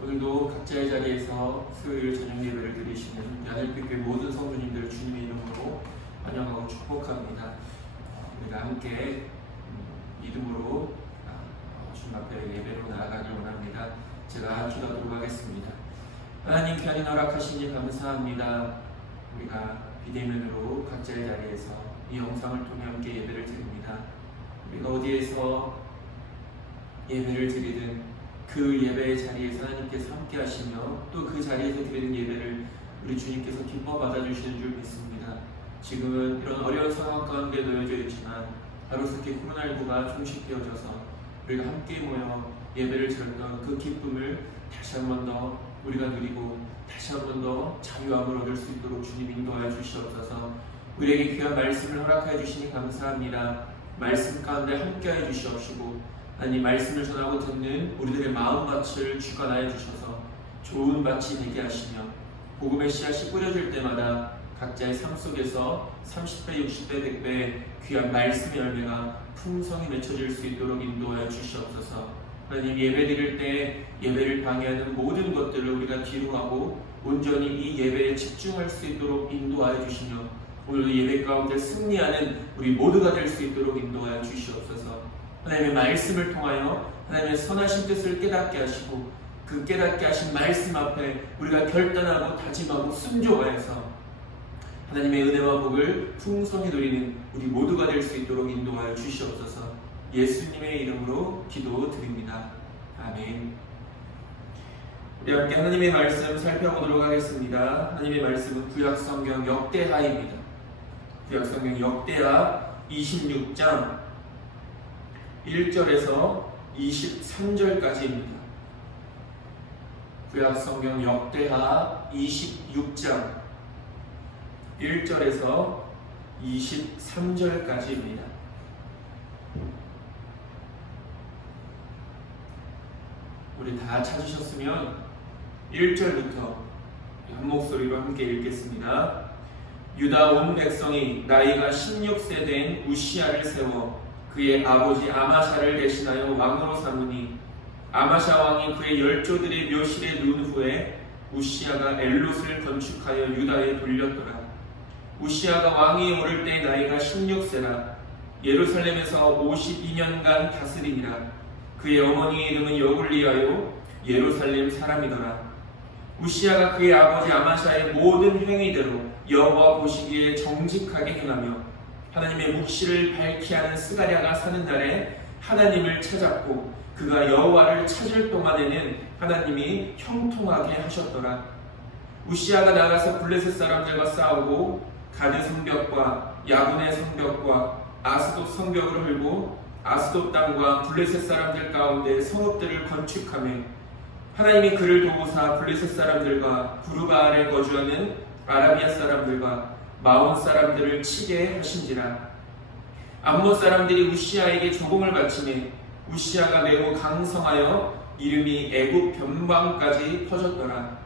오늘도 각자의 자리에서 수요일 저녁 예배를 드리시는 야들빛교회 모든 성도님들을 주님의 이름으로 환영하고 축복합니다. 우리가 함께 믿음으로 주님 앞에 예배로 나아가길 원합니다. 제가 기도하도록 하겠습니다. 하나님 귀한 허락하시니 감사합니다. 우리가 비대면으로 각자의 자리에서 이 영상을 통해 함께 예배를 드립니다. 우리가 어디에서 예배를 드리든 그 예배의 자리에서 하나님께서 함께 하시며 또 그 자리에서 드리는 예배를 우리 주님께서 기뻐 받아주시는 줄 믿습니다. 지금은 이런 어려운 상황 가운데 놓여져 있지만 하루속히 코로나19가 종식되어져서 우리가 함께 모여 예배를 드렸던 그 기쁨을 다시 한 번 더 우리가 누리고 다시 한 번 더 자유함을 얻을 수 있도록 주님 인도하여 주시옵소서. 우리에게 귀한 말씀을 허락하여 주시니 감사합니다. 말씀 가운데 함께하여 주시옵시고 하나님 말씀을 전하고 듣는 우리들의 마음밭을 주관하여 주셔서 좋은 밭이 되게 하시며 복음의 씨앗이 뿌려질 때마다 각자의 삶 속에서 30배, 60배, 100배 귀한 말씀의 열매가 풍성히 맺혀질 수 있도록 인도하여 주시옵소서. 하나님 예배 드릴 때 예배를 방해하는 모든 것들을 우리가 뒤로 하고 온전히 이 예배에 집중할 수 있도록 인도하여 주시며 오늘도 예배 가운데 승리하는 우리 모두가 될 수 있도록 인도하여 주시옵소서. 하나님의 말씀을 통하여 하나님의 선하신 뜻을 깨닫게 하시고 그 깨닫게 하신 말씀 앞에 우리가 결단하고 다짐하고 순종하여서 하나님의 은혜와 복을 풍성히 누리는 우리 모두가 될 수 있도록 인도하여 주시옵소서. 예수님의 이름으로 기도드립니다. 아멘. 우리 함께 하나님의 말씀 살펴보도록 하겠습니다. 하나님의 말씀은 구약성경 역대하입니다. 구약성경 역대하 26장 1절에서 23절까지입니다. 구약성경 역대하 26장 1절에서 23절까지입니다. 우리 다 찾으셨으면 1절부터 한 목소리로 함께 읽겠습니다. 유다 온 백성이 나이가 16세 된 우시야를 세워 그의 아버지 아마샤를 대신하여 왕으로 삼으니 아마샤 왕이 그의 열조들의 묘실에 누운 후에 우시야가 엘롯을 건축하여 유다에 돌렸더라. 우시야가 왕위에 오를 때 나이가 16세라 예루살렘에서 52년간 다스리니라. 그의 어머니의 이름은 여굴리아요 예루살렘 사람이더라. 우시야가 그의 아버지 아마샤의 모든 행위대로 여호와 보시기에 정직하게 행하며 하나님의 묵시를 밝히 하는 스가랴가 사는 날에 하나님을 찾았고 그가 여호와를 찾을 동안에는 하나님이 형통하게 하셨더라. 우시야가 나가서 블레셋 사람들과 싸우고 가드 성벽과 야분의 성벽과 아스돗 성벽을 헐고 아스돗 땅과 블레셋 사람들 가운데 성읍들을 건축하며 하나님이 그를 도우사 블레셋 사람들과 부르바알에 거주하는 아라비아 사람들과 마온 사람들을 치게 하신지라. 암몬 사람들이 우시야에게 조공을 바치매 우시야가 매우 강성하여 이름이 애굽 변방까지 퍼졌더라.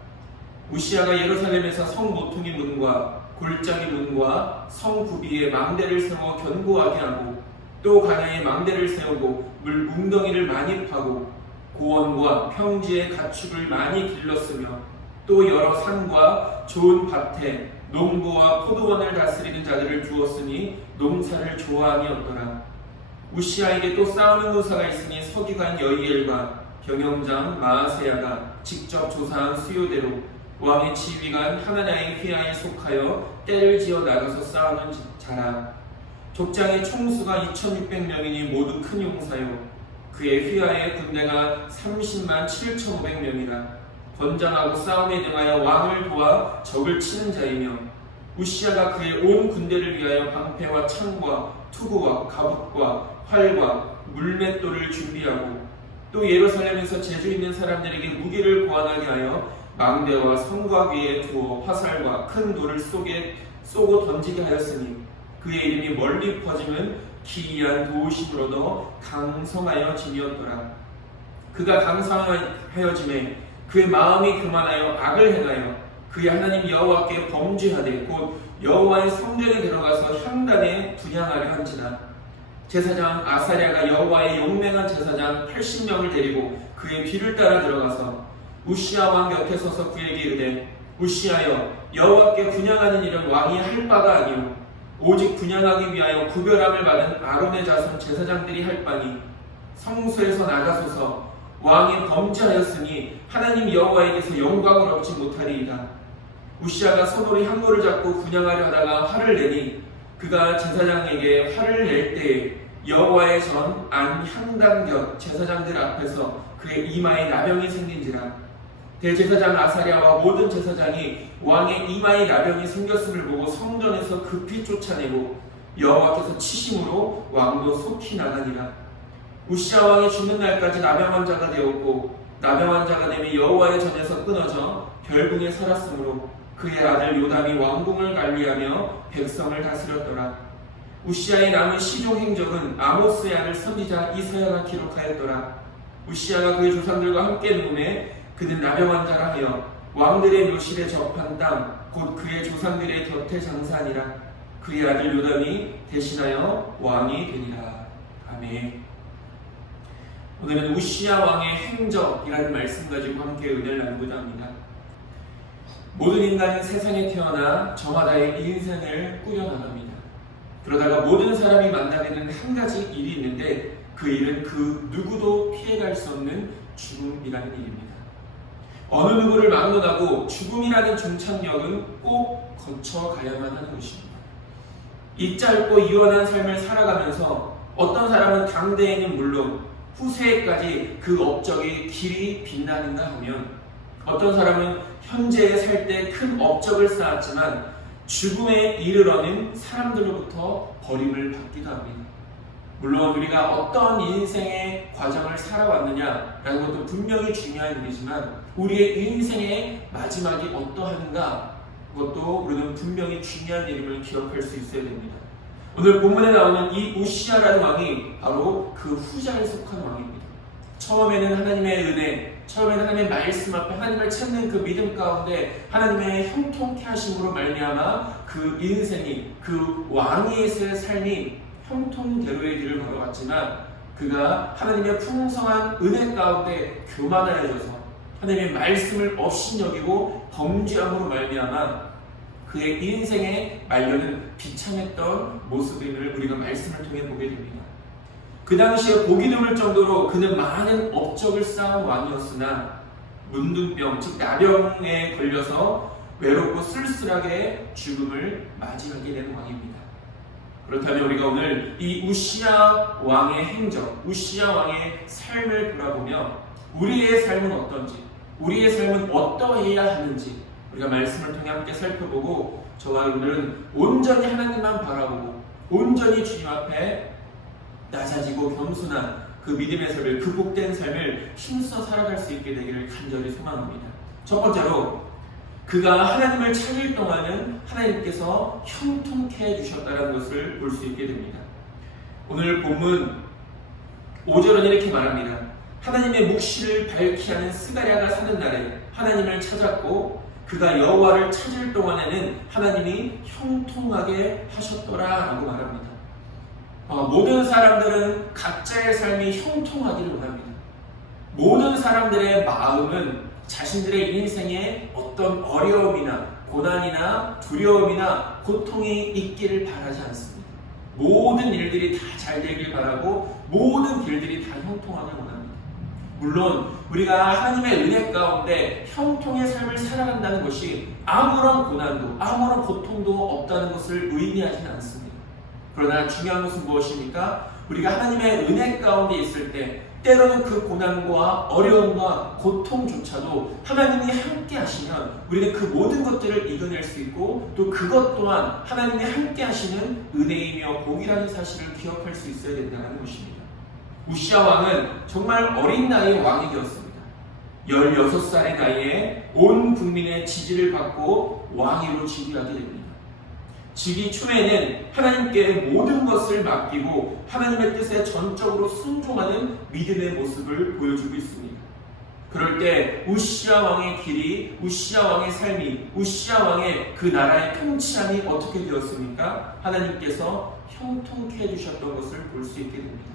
우시야가 예루살렘에서 성 모퉁이 문과 골짜기 문과 성 구비에 망대를 세워 견고하게 하고 또 강야에 망대를 세우고 물 웅덩이를 많이 파고 고원과 평지에 가축을 많이 길렀으며 또 여러 산과 좋은 밭에 농부와 포도원을 다스리는 자들을 두었으니 농사를 좋아함이었더라. 우시야에게 또 싸우는 의사가 있으니 서기관 여이엘과 경영장 마아세야가 직접 조사한 수요대로 왕의 지휘관 하나냐의 휘하에 속하여 떼를 지어 나가서 싸우는 자라. 족장의 총수가 2600명이니 모두 큰 용사요 그의 휘하의 군대가 30만 7500명이라. 건장하고 싸움에 등하여 왕을 도와 적을 치는 자이며 우시야가 그의 온 군대를 위하여 방패와 창과 투구와 갑옷과 활과 물맷돌을 준비하고 또 예루살렘에서 재주 있는 사람들에게 무기를 고안하게 하여 망대와 성곽 위에 두어 화살과 큰 돌을 쏘고 던지게 하였으니 그의 이름이 멀리 퍼지면 기이한 도우심으로도 강성하여짐이었더라. 그가 강성하여짐에 그의 마음이 교만하여 악을 행하여 그의 하나님 여호와께 범죄하되 곧 여호와의 성전에 들어가서 향단에 분향하려 한지라. 제사장 아사랴가 여호와의 용맹한 제사장 80명을 데리고 그의 뒤를 따라 들어가서 우시야 왕 곁에 서서 그에게 이르되 우시야여, 여호와께 분향하는 일은 왕이 할 바가 아니요 오직 분향하기 위하여 구별함을 받은 아론의 자손 제사장들이 할 바니 성소에서 나가소서. 왕이 범죄하였으니 하나님 여호와에게서 영광을 얻지 못하리이다. 우시야가 손으로 향로를 잡고 분향하려 하다가 화를 내니 그가 제사장에게 화를 낼 때에 여호와의 전 안 향단 곁 제사장들 앞에서 그의 이마에 나병이 생긴지라. 대제사장 아사랴와 모든 제사장이 왕의 이마에 나병이 생겼음을 보고 성전에서 급히 쫓아내고 여호와께서 치심으로 왕도 속히 나가니라. 우시야 왕이 죽는 날까지 나병 환자가 되었고 나병 환자가 되며 여호와의 전에서 끊어져 별궁에 살았으므로 그의 아들 요담이 왕궁을 관리하며 백성을 다스렸더라. 우시야의 남은 시종 행적은 아모스의 아들 선지자 이사야가 기록하였더라. 우시야가 그의 조상들과 함께 누움에 그는 나병 환자라 하여 왕들의 묘실에 접한 땅 곧 그의 조상들의 곁에 장사하니라. 그의 아들 요담이 대신하여 왕이 되니라. 아멘. 오늘은 우시야 왕의 행적이라는 말씀 가지고 함께 은혜를 나누고자 합니다. 모든 인간은 세상에 태어나 저마다의 인생을 꾸려나갑니다. 그러다가 모든 사람이 만나게 되는 한 가지 일이 있는데 그 일은 그 누구도 피해갈 수 없는 죽음이라는 일입니다. 어느 누구를 막론하고 죽음이라는 종착역은 꼭 거쳐가야만 하는 것입니다. 이 짧고 이원한 삶을 살아가면서 어떤 사람은 당대에는 물론 후세에까지 그 업적이 길이 빛나는가 하면 어떤 사람은 현재에 살 때 큰 업적을 쌓았지만 죽음에 이르러는 사람들로부터 버림을 받기도 합니다. 물론 우리가 어떤 인생의 과정을 살아왔느냐라는 것도 분명히 중요한 일이지만 우리의 인생의 마지막이 어떠한가 그것도 우리는 분명히 중요한 일임을 기억할 수 있어야 됩니다. 오늘 본문에 나오는 이 우시야라는 왕이 바로 그 후자에 속한 왕입니다. 처음에는 하나님의 은혜, 처음에는 하나님의 말씀 앞에 하나님을 찾는 그 믿음 가운데 하나님의 형통케 하심으로 말미암아 그 인생이 그 왕이의 삶이 형통대로의 길을 걸어왔지만 그가 하나님의 풍성한 은혜 가운데 교만하여져서 하나님의 말씀을 업신여기고 범죄함으로 말미암아 그의 인생의 말년은 비참했던 모습임을 우리가 말씀을 통해 보게 됩니다. 그 당시에 보기 드물 정도로 그는 많은 업적을 쌓은 왕이었으나 문둥병, 즉 나병에 걸려서 외롭고 쓸쓸하게 죽음을 맞이하게 된 왕입니다. 그렇다면 우리가 오늘 이 우시야 왕의 행적, 우시야 왕의 삶을 돌아보며 우리의 삶은 어떤지, 우리의 삶은 어떠해야 하는지 우리가 말씀을 통해 함께 살펴보고 저와 여러분들은 온전히 하나님만 바라보고 온전히 주님 앞에 낮아지고 겸손한 그 믿음의 삶을, 그 복된 삶을 힘써 살아갈 수 있게 되기를 간절히 소망합니다. 첫 번째로 그가 하나님을 찾을 동안은 하나님께서 형통케 해주셨다는 것을 볼 수 있게 됩니다. 오늘 본문 5절은 이렇게 말합니다. 하나님의 묵시를 밝히 하는 스가랴가 사는 날에 하나님을 찾았고 그가 여호와를 찾을 동안에는 하나님이 형통하게 하셨더라 라고 말합니다. 모든 사람들은 각자의 삶이 형통하기를 원합니다. 모든 사람들의 마음은 자신들의 인생에 어떤 어려움이나 고난이나 두려움이나 고통이 있기를 바라지 않습니다. 모든 일들이 다 잘 되길 바라고 모든 길들이 다 형통하길 원합니다. 물론 우리가 하나님의 은혜 가운데 형통의 삶을 살아간다는 것이 아무런 고난도 아무런 고통도 없다는 것을 의미하지는 않습니다. 그러나 중요한 것은 무엇입니까? 우리가 하나님의 은혜 가운데 있을 때 때로는 그 고난과 어려움과 고통조차도 하나님이 함께 하시면 우리는 그 모든 것들을 이겨낼 수 있고 또 그것 또한 하나님이 함께 하시는 은혜이며 복이라는 사실을 기억할 수 있어야 된다는 것입니다. 우시야 왕은 정말 어린 나이에 왕이 되었습니다. 16살의 나이에 온 국민의 지지를 받고 왕위로 즉위하게 됩니다. 즉위 초에는 하나님께 모든 것을 맡기고 하나님의 뜻에 전적으로 순종하는 믿음의 모습을 보여주고 있습니다. 그럴 때 우시야 왕의 길이, 우시야 왕의 삶이, 우시야 왕의 그 나라의 통치함이 어떻게 되었습니까? 하나님께서 형통케 해주셨던 것을 볼 수 있게 됩니다.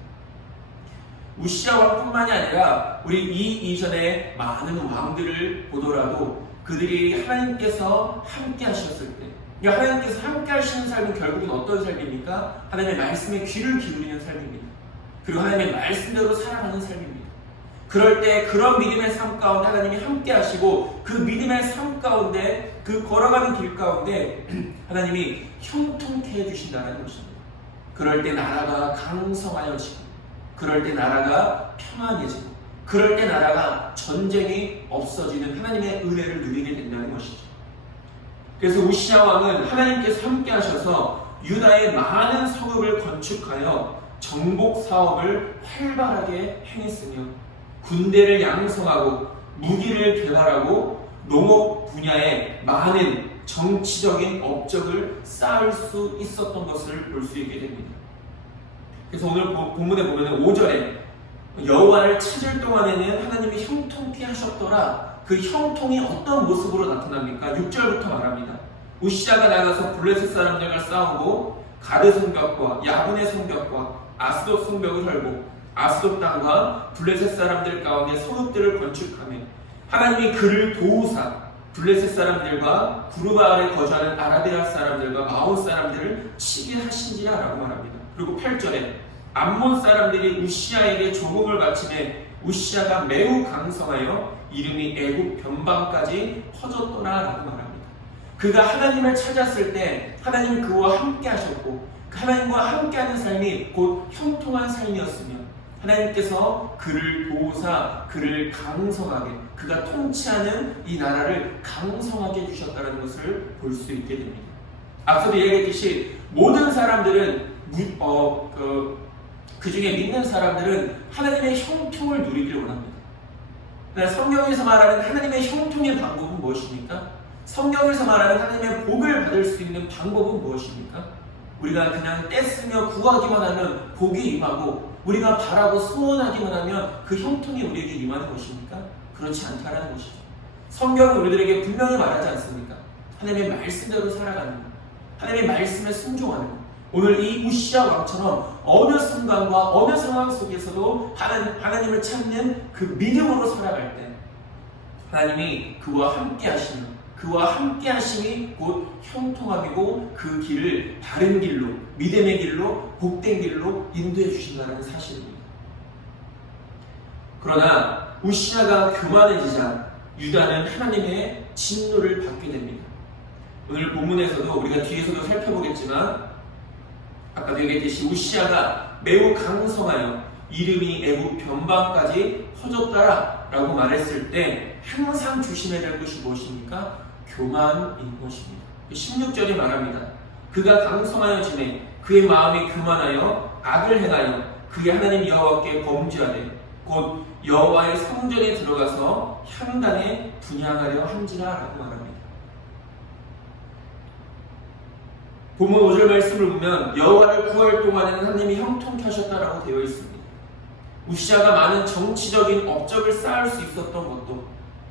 우시아 왕뿐만이 아니라 우리 이 이전에 많은 왕들을 보더라도 그들이 하나님께서 함께 하셨을 때, 하나님께서 함께 하시는 삶은 결국은 어떤 삶입니까? 하나님의 말씀에 귀를 기울이는 삶입니다. 그리고 하나님의 말씀대로 살아가는 삶입니다. 그럴 때 그런 믿음의 삶 가운데 하나님이 함께 하시고 그 믿음의 삶 가운데 그 걸어가는 길 가운데 하나님이 형통케 해주신다는 것입니다. 그럴 때 나라가 강성하여지고, 그럴 때 나라가 평안해지고, 그럴 때 나라가 전쟁이 없어지는 하나님의 은혜를 누리게 된다는 것이죠. 그래서 우시아 왕은 하나님께서 함께 하셔서 유다의 많은 성읍을 건축하여 정복 사업을 활발하게 행했으며 군대를 양성하고 무기를 개발하고 농업 분야에 많은 정치적인 업적을 쌓을 수 있었던 것을 볼 수 있게 됩니다. 그래서 오늘 본문에 보면 5절에 여호와를 찾을 동안에는 하나님이 형통케 하셨더라. 그 형통이 어떤 모습으로 나타납니까? 6절부터 말합니다. 우시아가 나가서 블레셋 사람들과 싸우고 가드 성벽과 야분의 성벽과 아스돗 성벽을 헐고 아스돗 땅과 블레셋 사람들 가운데 성읍들을 건축하며 하나님이 그를 도우사 블레셋 사람들과 구르바알에 거주하는 아라비아 사람들과 마온 사람들을 치게 하신지라 라고 말합니다. 그리고 8절에 암몬 사람들이 우시아에게 조공을 바치매 우시아가 매우 강성하여 이름이 애굽 변방까지 퍼졌더라 라고 말합니다. 그가 하나님을 찾았을 때 하나님은 그와 함께 하셨고 하나님과 함께하는 삶이 곧 형통한 삶이었으며 하나님께서 그를 보호사 그를 강성하게 그가 통치하는 이 나라를 강성하게 해주셨다는 것을 볼 수 있게 됩니다. 앞서도 이야기했듯이 모든 사람들은 그 중에 믿는 사람들은 하나님의 형통을 누리기를 원합니다. 성경에서 말하는 하나님의 형통의 방법은 무엇입니까? 성경에서 말하는 하나님의 복을 받을 수 있는 방법은 무엇입니까? 우리가 그냥 떼쓰며 구하기만 하면 복이 임하고 우리가 바라고 소원하기만 하면 그 형통이 우리에게 임하는 것입니까? 그렇지 않다라는 것이죠. 성경은 우리들에게 분명히 말하지 않습니까? 하나님의 말씀대로 살아가는 것, 하나님의 말씀에 순종하는 것. 오늘 이 우시아 왕처럼 어느 순간과 어느 상황 속에서도 하나님을 찾는 그 믿음으로 살아갈 때 하나님이 그와 함께 하시며 그와 함께 하심이 곧 형통함이고 그 길을 바른 길로 믿음의 길로 복된 길로 인도해 주신다는 사실입니다. 그러나 우시아가 교만해지자 유다는 하나님의 진노를 받게 됩니다. 오늘 본문에서도 우리가 뒤에서도 살펴보겠지만 아까도 얘기했듯이 우시아가 매우 강성하여 이름이 애굽 변방까지 퍼졌더라 라고 말했을 때 항상 조심해야 될 것이 무엇입니까? 교만인 것입니다. 16절이 말합니다. 그가 강성하여 지내 그의 마음이 교만하여 악을 행하여 그의 하나님 여호와께 범죄하되 곧 여호와의 성전에 들어가서 향단에 분향하려 한지라 라고 말합니다. 본문 5절 말씀을 보면 여호와를 구할 동안에는 하나님이 형통케 하셨다라고 되어 있습니다. 우시아가 많은 정치적인 업적을 쌓을 수 있었던 것도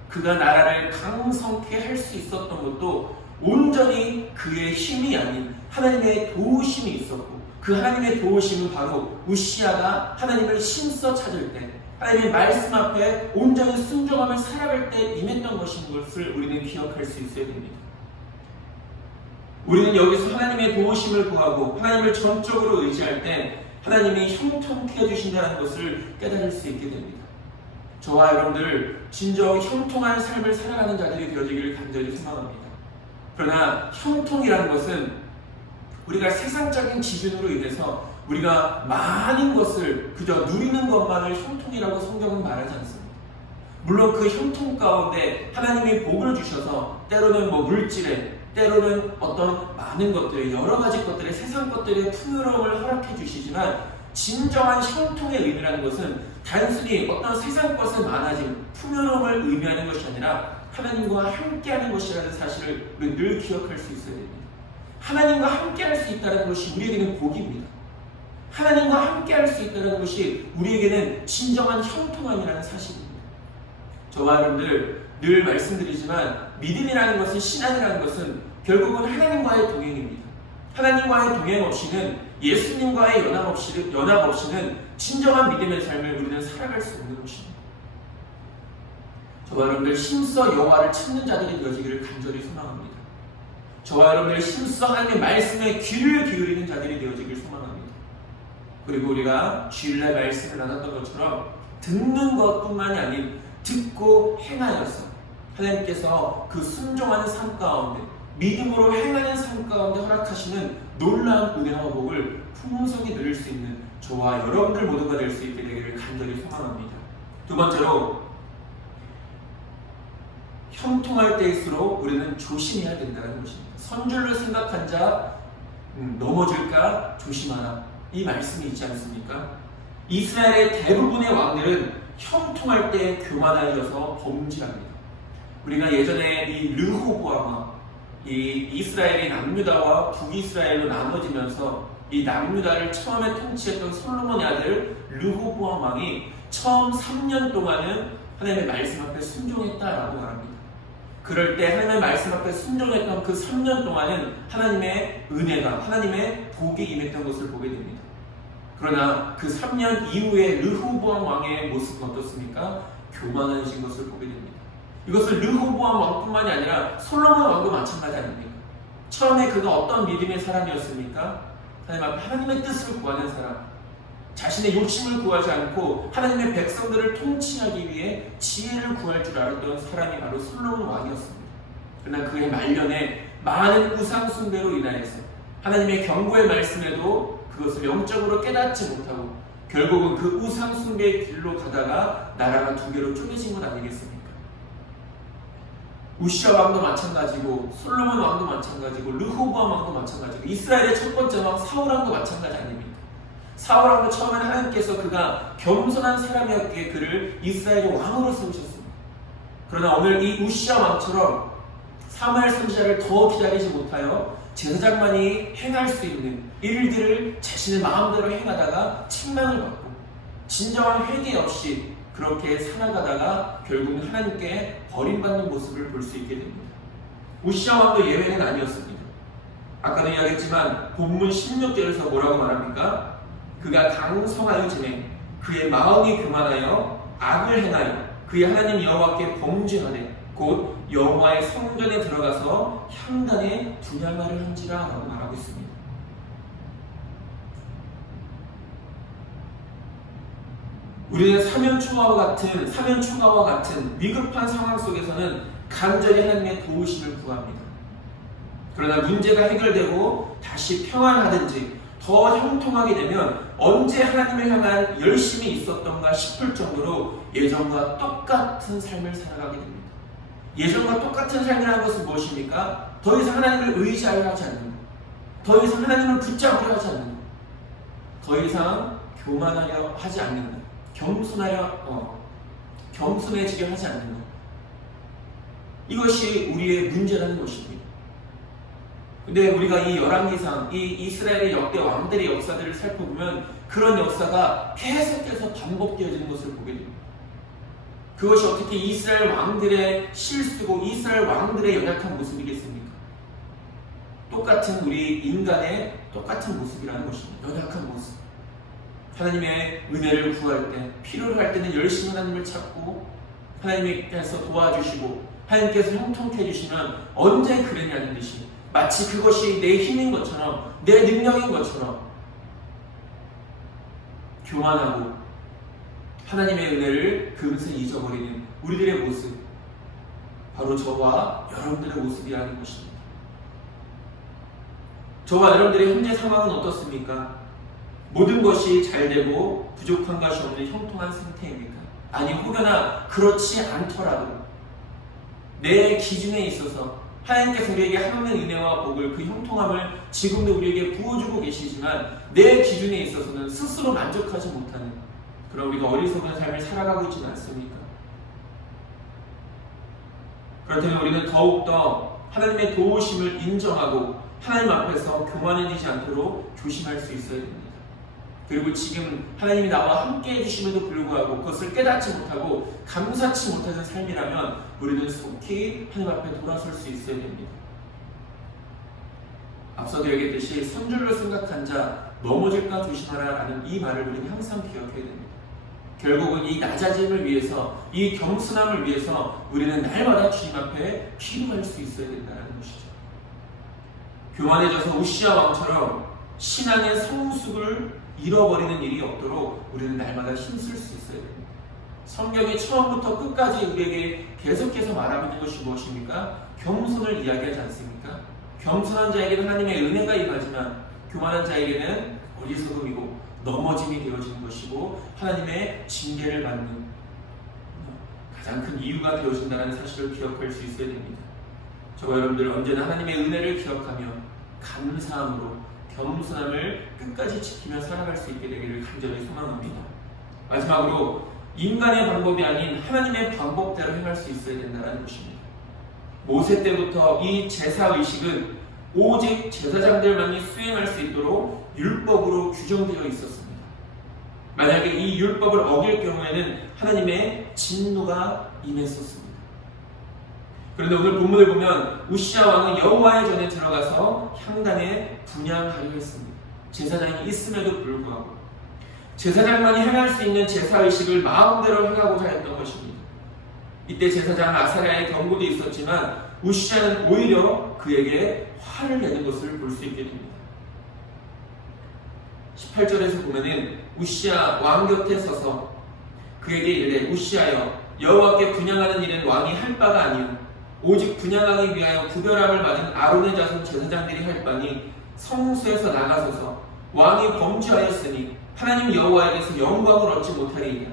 그가 나라를 강성케 할 수 있었던 것도 온전히 그의 힘이 아닌 하나님의 도우심이 있었고 그 하나님의 도우심은 바로 우시아가 하나님을 힘써 찾을 때 하나님의 말씀 앞에 온전히 순종하며 살아갈 때 임했던 것인 것을 우리는 기억할 수 있어야 됩니다. 우리는 여기서 하나님의 도우심을 구하고 하나님을 전적으로 의지할 때 하나님이 형통케 해주신다는 것을 깨달을 수 있게 됩니다. 저와 여러분들 진정 형통한 삶을 살아가는 자들이 되어지기를 간절히 소망합니다. 그러나 형통이라는 것은 우리가 세상적인 기준으로 인해서 우리가 많은 것을 그저 누리는 것만을 형통이라고 성경은 말하지 않습니다. 물론 그 형통 가운데 하나님이 복을 주셔서 때로는 물질에 때로는 어떤 많은 것들, 여러 가지 것들의 세상 것들의 풍요로움을 허락해 주시지만 진정한 형통의 의미라는 것은 단순히 어떤 세상 것에 많아진 풍요로움을 의미하는 것이 아니라 하나님과 함께하는 것이라는 사실을 우리 늘 기억할 수 있어야 됩니다. 하나님과 함께할 수 있다는 것이 우리에게는 복입니다. 하나님과 함께할 수 있다는 것이 우리에게는 진정한 형통함이라는 사실입니다. 저와 여러분들 늘 말씀드리지만 믿음이라는 것은 신앙이라는 것은 결국은 하나님과의 동행입니다. 하나님과의 동행 없이는 예수님과의 연합 없이는 진정한 믿음의 삶을 우리는 살아갈 수 없는 것입니다. 저와 여러분들 힘써 여호와를 찾는 자들이 되어지기를 간절히 소망합니다. 저와 여러분들 힘써 하나님의 말씀에 귀를 기울이는 자들이 되어지기를 소망합니다. 그리고 우리가 주일날 말씀을 나눴던 것처럼 듣는 것뿐만이 아닌 듣고 행하여서 하나님께서 그 순종하는 삶 가운데 믿음으로 행하는 삶 가운데 허락하시는 놀라운 은혜와 복을 풍성히 누릴 수 있는 저와 여러분들 모두가 될 수 있게 되기를 간절히 소망합니다. 두 번째로, 형통할 때일수록 우리는 조심해야 된다는 것입니다. 선줄로 생각한 자 넘어질까 조심하라, 이 말씀이 있지 않습니까? 이스라엘의 대부분의 왕들은 형통할 때 교만하여서 범죄합니다. 우리가 예전에 이 르호보암 왕, 이 이스라엘이 남유다와 북이스라엘로 나눠지면서 이 남유다를 처음에 통치했던 솔로몬의 아들 르호보암 왕이 처음 3년 동안은 하나님의 말씀 앞에 순종했다라고 말합니다. 그럴 때 하나님의 말씀 앞에 순종했던 그 3년 동안은 하나님의 은혜가, 하나님의 복이 임했던 것을 보게 됩니다. 그러나 그 3년 이후에 르호보암 왕의 모습은 어떻습니까? 교만하신 것을 보게 됩니다. 이것을 르호보암 왕뿐만이 아니라 솔로몬 왕도 마찬가지 아닙니까? 처음에 그가 어떤 믿음의 사람이었습니까? 하나님 앞에 하나님의 뜻을 구하는 사람, 자신의 욕심을 구하지 않고 하나님의 백성들을 통치하기 위해 지혜를 구할 줄 알았던 사람이 바로 솔로몬 왕이었습니다. 그러나 그의 말년에 많은 우상 숭배로 인하여서 하나님의 경고의 말씀에도 그것을 영적으로 깨닫지 못하고 결국은 그 우상 숭배의 길로 가다가 나라가 두 개로 쪼개진 것 아니겠습니까? 우시아 왕도 마찬가지고 솔로몬 왕도 마찬가지고 르호보암 왕도 마찬가지고 이스라엘의 첫 번째 왕 사울 왕도 마찬가지 아닙니까? 사울 왕도 처음에는 하나님께서 그가 겸손한 사람이었기에 그를 이스라엘의 왕으로 세우셨습니다. 그러나 오늘 이 우시아 왕처럼 사무엘 선지자를 더 기다리지 못하여 제사장만이 행할 수 있는 일들을 자신의 마음대로 행하다가 책망을 받고 진정한 회개 없이 그렇게 살아가다가 결국은 하나님께 버림받는 모습을 볼 수 있게 됩니다. 우시아 왕도 예외는 아니었습니다. 아까도 이야기했지만 본문 16절에서 뭐라고 말합니까? 그가 강성하여 지내 그의 마음이 교만하여 악을 행하여 그의 하나님 여호와께 범죄하되 곧 여호와의 성전에 들어가서 향단에 분향하려 한지라 라고 말하고 있습니다. 우리는 사면초가와 같은 위급한 상황 속에서는 간절히 하나님의 도우심을 구합니다. 그러나 문제가 해결되고 다시 평안하든지 더 형통하게 되면 언제 하나님을 향한 열심이 있었던가 싶을 정도로 예전과 똑같은 삶을 살아가게 됩니다. 예전과 똑같은 삶이라는 것은 무엇입니까? 더 이상 하나님을 의지하려 하지 않는 것, 더 이상 하나님을 붙잡으려 하지 않는 것, 더 이상 교만하려 하지 않는 것, 겸손해지려 하지 않는 것, 이것이 우리의 문제라는 것입니다. 근데 우리가 이 열왕기상, 이 이스라엘의 역대 왕들의 역사들을 살펴보면 그런 역사가 계속해서 반복되어지는 것을 보게 됩니다. 그것이 어떻게 이스라엘 왕들의 실수고 이스라엘 왕들의 연약한 모습이겠습니까? 똑같은 우리 인간의 똑같은 모습이라는 것입니다. 연약한 모습. 하나님의 은혜를 구할 때, 필요로 할 때는 열심히 하나님을 찾고 하나님께서 도와주시고 하나님께서 형통케 해주시면 언제 그랬냐는 듯이 마치 그것이 내 힘인 것처럼 내 능력인 것처럼 교만하고 하나님의 은혜를 금세 잊어버리는 우리들의 모습, 바로 저와 여러분들의 모습이라는 것입니다. 저와 여러분들의 현재 상황은 어떻습니까? 모든 것이 잘 되고 부족한 것이 없는 형통한 상태입니까? 아니 혹여나 그렇지 않더라도 내 기준에 있어서 하나님께서 우리에게 하나님의 은혜와 복을, 그 형통함을 지금도 우리에게 부어주고 계시지만 내 기준에 있어서는 스스로 만족하지 못하는 그런 우리가 어리석은 삶을 살아가고 있지는 않습니까? 그렇다면 우리는 더욱더 하나님의 도우심을 인정하고 하나님 앞에서 교만해지지 않도록 조심할 수 있어야 됩니다. 그리고 지금 하나님이 나와 함께 해주심에도 불구하고 그것을 깨닫지 못하고 감사치 못하는 삶이라면 우리는 속히 하나님 앞에 돌아설 수 있어야 됩니다. 앞서도 얘기했듯이 선줄로 생각한 자 넘어질까 조심하라 라는 이 말을 우리는 항상 기억해야 됩니다. 결국은 이 낮아짐을 위해서, 이 겸손함을 위해서 우리는 날마다 주님 앞에 기도할 수 있어야 된다는 것이죠. 교만해져서 우시야 왕처럼 신앙의 성숙을 잃어버리는 일이 없도록 우리는 날마다 힘쓸 수 있어야 됩니다. 성경이 처음부터 끝까지 우리에게 계속해서 말하고 있는 것이 무엇입니까? 겸손을 이야기하지 않습니까? 겸손한 자에게는 하나님의 은혜가 임하지만 교만한 자에게는 어리석음이고 넘어짐이 되어지는 것이고 하나님의 징계를 받는 가장 큰 이유가 되어진다는 사실을 기억할 수 있어야 됩니다. 저와 여러분들 언제나 하나님의 은혜를 기억하며 감사함으로 겸손함을 끝까지 지키며 살아갈 수 있게 되기를 간절히 소망합니다. 마지막으로 인간의 방법이 아닌 하나님의 방법대로 행할 수 있어야 된다는 것입니다. 모세 때부터 이 제사의식은 오직 제사장들만이 수행할 수 있도록 율법으로 규정되어 있었습니다. 만약에 이 율법을 어길 경우에는 하나님의 진노가 임했었습니다. 그런데 오늘 본문을 보면 우시야 왕은 여호와의 전에 들어가서 향단에 분향하려 했습니다. 제사장이 있음에도 불구하고 제사장만이 행할 수 있는 제사의식을 마음대로 행하고자 했던 것입니다. 이때 제사장 아사랴의 경고도 있었지만 우시야는 오히려 그에게 화를 내는 것을 볼 수 있게 됩니다. 18절에서 보면은 우시야 왕 곁에 서서 그에게 이르되 우시야여 여호와께 분향하는 일은 왕이 할 바가 아니요 오직 분향하기 위하여 구별함을 받은 아론의 자손 제사장들이 할 바니 성수에서 나가소서 왕이 범죄하였으니 하나님 여호와에게서 영광을 얻지 못하리이다.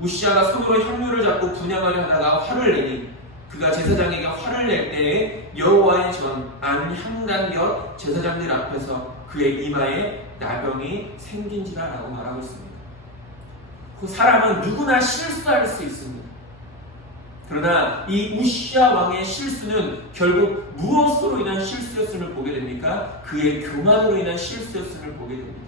우시야가 손으로 향료를 잡고 분향하려 하다가 화를 내니 그가 제사장에게 화를 낼 때에 여호와의 전 안 향단 곁 제사장들 앞에서 그의 이마에 나병이 생긴지라 라고 말하고 있습니다. 그 사람은 누구나 실수할 수 있습니다. 그러나 이 우시야 왕의 실수는 결국 무엇으로 인한 실수였음을 보게 됩니까? 그의 교만으로 인한 실수였음을 보게 됩니다.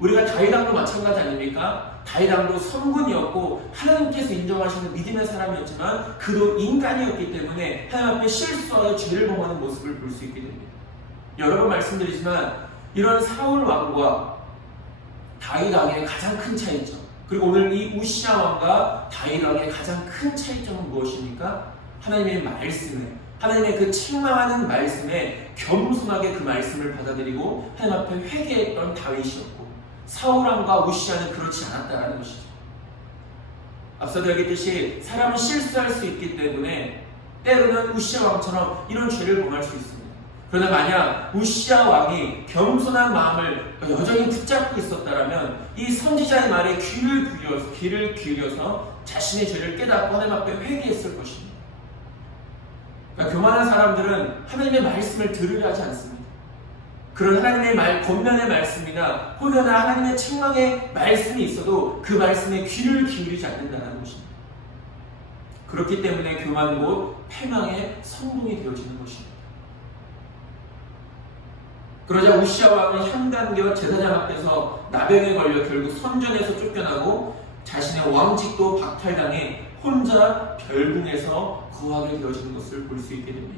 우리가 다윗왕도 마찬가지 아닙니까? 다윗왕도 성군이었고 하나님께서 인정하시는 믿음의 사람이었지만 그도 인간이었기 때문에 하나님 앞에 실수하여 죄를 범하는 모습을 볼 수 있게 됩니다. 여러 번 말씀드리지만 이런 사울 왕과 다윗 왕의 가장 큰 차이점, 그리고 오늘 이 우시야 왕과 다윗 왕의 가장 큰 차이점은 무엇입니까? 하나님의 말씀에, 하나님의 그 책망하는 말씀에 겸손하게 그 말씀을 받아들이고 하나님 앞에 회개했던 다윗이었고 사울 왕과 우시야는 그렇지 않았다는 것이죠. 앞서도 얘기했듯이 사람은 실수할 수 있기 때문에 때로는 우시야 왕처럼 이런 죄를 범할 수 있습니다. 그러나 만약 우시야 왕이 겸손한 마음을 여전히 붙잡고 있었다면 이 선지자의 말에 귀를 기울여서 자신의 죄를 깨닫고 하나님 앞에 회개했을 것입니다. 그러니까 교만한 사람들은 하나님의 말씀을 들으려 하지 않습니다. 그런 하나님의 말, 권면의 말씀이나 혹여나 하나님의 책망의 말씀이 있어도 그 말씀에 귀를 기울이지 않는다는 것입니다. 그렇기 때문에 교만은 곧 패망의 성공이 되어지는 것입니다. 그러자 우시야 왕은 향단겨 제사장 앞에서 나병에 걸려 결국 선전에서 쫓겨나고 자신의 왕직도 박탈당해 혼자 별궁에서 거하게 되어지는 것을 볼 수 있게 됩니다.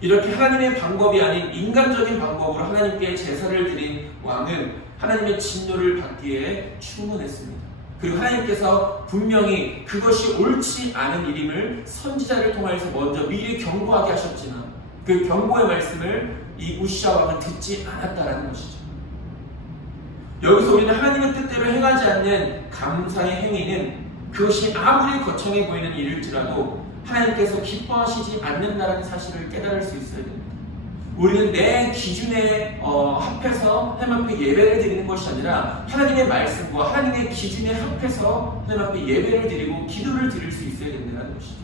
이렇게 하나님의 방법이 아닌 인간적인 방법으로 하나님께 제사를 드린 왕은 하나님의 진노를 받기에 충분했습니다. 그리고 하나님께서 분명히 그것이 옳지 않은 일임을 선지자를 통해서 먼저 미리 경고하게 하셨지만 그 경고의 말씀을 이 우시야 왕은 듣지 않았다라는 것이죠. 여기서 우리는 하나님의 뜻대로 행하지 않는 감사의 행위는 그것이 아무리 거창해 보이는 일일지라도 하나님께서 기뻐하시지 않는다는 사실을 깨달을 수 있어야 됩니다. 우리는 내 기준에 합해서 하나님 앞에 예배를 드리는 것이 아니라 하나님의 말씀과 하나님의 기준에 합해서 하나님 앞에 예배를 드리고 기도를 드릴 수 있어야 된다는 것이죠.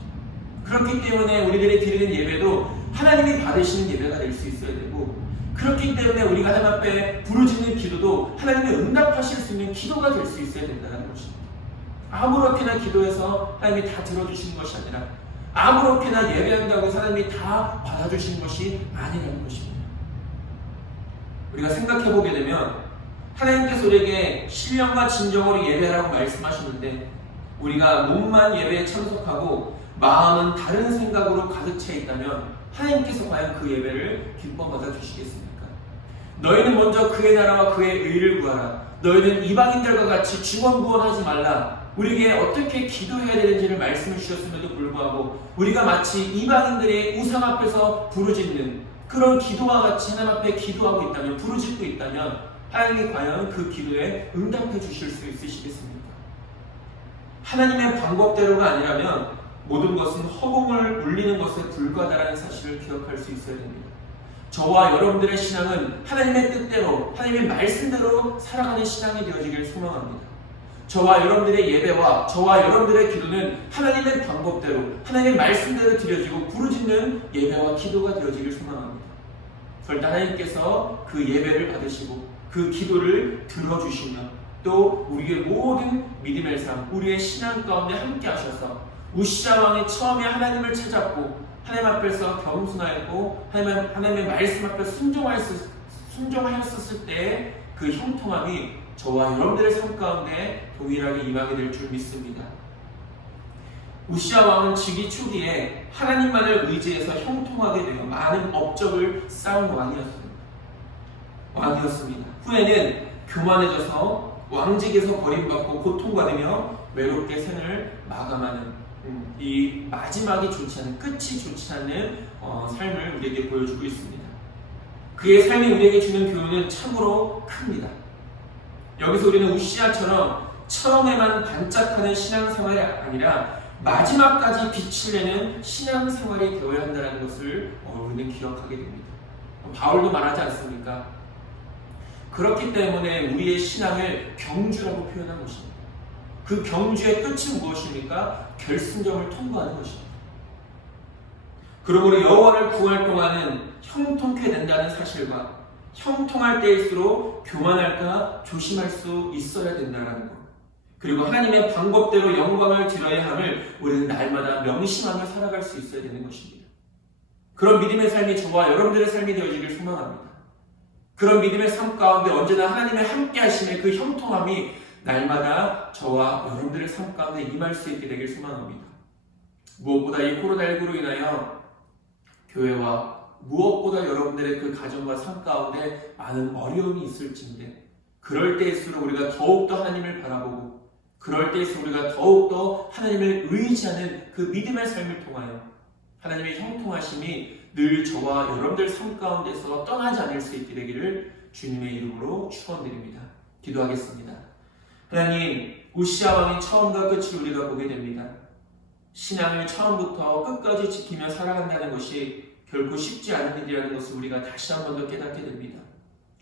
그렇기 때문에 우리들이 드리는 예배도 하나님이 받으시는 예배가 될 수 있어야 되고, 그렇기 때문에 우리가 하나님 앞에 부르짖는 기도도 하나님이 응답하실 수 있는 기도가 될 수 있어야 된다는 것입니다. 아무렇게나 기도해서 하나님이 다 들어주시는 것이 아니라 아무렇게나 예배한다고 해서 하나님이 다 받아주시는 것이 아니라는 것입니다. 우리가 생각해보게 되면 하나님께서 우리에게 신령과 진정으로 예배하라고 말씀하셨는데 우리가 몸만 예배에 참석하고 마음은 다른 생각으로 가득 차 있다면 하나님께서 과연 그 예배를 기뻐 받아주시겠습니까? 너희는 먼저 그의 나라와 그의 의를 구하라. 너희는 이방인들과 같이 중언부언하지 말라. 우리에게 어떻게 기도해야 되는지를 말씀해 주셨음에도 불구하고 우리가 마치 이방인들의 우상 앞에서 부르짖는 그런 기도와 같이 하나님 앞에 기도하고 있다면, 부르짖고 있다면 하나님이 과연 그 기도에 응답해 주실 수 있으시겠습니까? 하나님의 방법대로가 아니라면 모든 것은 허공을 울리는 것에 불과하다는 사실을 기억할 수 있어야 됩니다. 저와 여러분들의 신앙은 하나님의 뜻대로, 하나님의 말씀대로 살아가는 신앙이 되어지길 소망합니다. 저와 여러분들의 예배와 저와 여러분들의 기도는 하나님의 방법대로, 하나님의 말씀대로 드려지고 부르짖는 예배와 기도가 되어지길 소망합니다. 그럴 때 하나님께서 그 예배를 받으시고 그 기도를 들어주시며 또 우리의 모든 믿음의 삶, 우리의 신앙 가운데 함께 하셔서 우시야 왕이 처음에 하나님을 찾았고 하나님 앞에서 겸손하였고 하나님의 말씀 앞에 순종하였었을 때 그 형통함이 저와 여러분들의 삶 가운데 동일하게 임하게 될 줄 믿습니다. 우시야 왕은 즉위 초기에 하나님만을 의지해서 형통하게 되어 많은 업적을 쌓은 왕이었습니다. 후에는 교만해져서 왕직에서 버림받고 고통받으며 외롭게 생을 마감하는 이 마지막이 좋지 않은, 끝이 좋지 않은 삶을 우리에게 보여주고 있습니다. 그의 삶이 우리에게 주는 교훈은 참으로 큽니다. 여기서 우리는 우시야처럼 처음에만 반짝하는 신앙생활이 아니라 마지막까지 빛을 내는 신앙생활이 되어야 한다는 것을 우리는 기억하게 됩니다. 바울도 말하지 않습니까? 그렇기 때문에 우리의 신앙을 경주라고 표현한 것입니다. 그 경주의 끝은 무엇입니까? 결승점을 통과하는 것입니다. 그러므로 여호와를 구할 동안은 형통케 된다는 사실과 형통할 때일수록 교만할까 조심할 수 있어야 된다는 것, 그리고 하나님의 방법대로 영광을 드려야 함을 우리는 날마다 명심하며 살아갈 수 있어야 되는 것입니다. 그런 믿음의 삶이 저와 여러분들의 삶이 되어지길 소망합니다. 그런 믿음의 삶 가운데 언제나 하나님의 함께 하심의 그 형통함이 날마다 저와 여러분들의 삶 가운데 임할 수 있게 되길 소망합니다. 무엇보다 이 코로나19로 인하여 교회와 무엇보다 여러분들의 그 가정과 삶 가운데 많은 어려움이 있을진데, 그럴 때일수록 우리가 더욱더 하나님을 바라보고 그럴 때일수록 우리가 더욱더 하나님을 의지하는 그 믿음의 삶을 통하여 하나님의 형통하심이 늘 저와 여러분들 삶 가운데서 떠나지 않을 수 있게 되기를 주님의 이름으로 축원드립니다. 기도하겠습니다. 하나님, 우시야 왕이 처음과 끝을 우리가 보게 됩니다. 신앙을 처음부터 끝까지 지키며 살아간다는 것이 결코 쉽지 않은 일이라는 것을 우리가 다시 한 번 더 깨닫게 됩니다.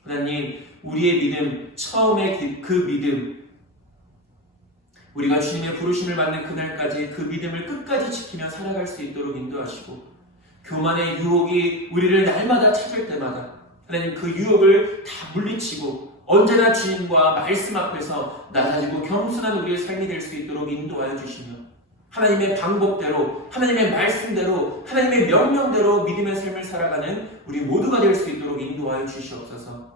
하나님, 우리의 믿음, 처음의 그 믿음, 우리가 주님의 부르심을 받는 그날까지 그 믿음을 끝까지 지키며 살아갈 수 있도록 인도하시고, 교만의 유혹이 우리를 날마다 찾을 때마다 하나님 그 유혹을 다 물리치고 언제나 주님과 말씀 앞에서 낮아지고 겸손한 우리의 삶이 될 수 있도록 인도하여 주시며, 하나님의 방법대로, 하나님의 말씀대로, 하나님의 명령대로 믿음의 삶을 살아가는 우리 모두가 될 수 있도록 인도하여 주시옵소서.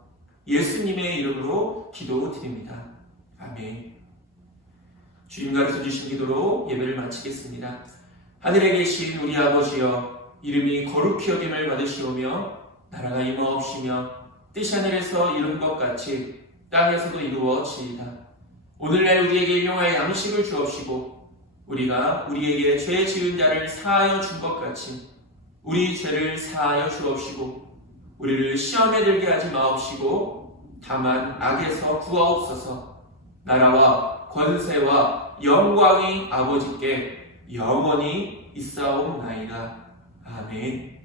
예수님의 이름으로 기도드립니다. 아멘. 주님 가르쳐 주신 기도로 예배를 마치겠습니다. 하늘에 계신 우리 아버지여, 이름이 거룩히 여김을 받으시오며 나라가 임하옵시며 뜻이 하늘에서 이룬 것 같이 땅에서도 이루어지이다. 오늘날 우리에게 일용할 양식을 주옵시고, 우리가 우리에게 죄 지은 자를 사하여 준 것 같이 우리 죄를 사하여 주옵시고, 우리를 시험에 들게 하지 마옵시고 다만 악에서 구하옵소서. 나라와 권세와 영광이 아버지께 영원히 있사옵나이다. 아멘.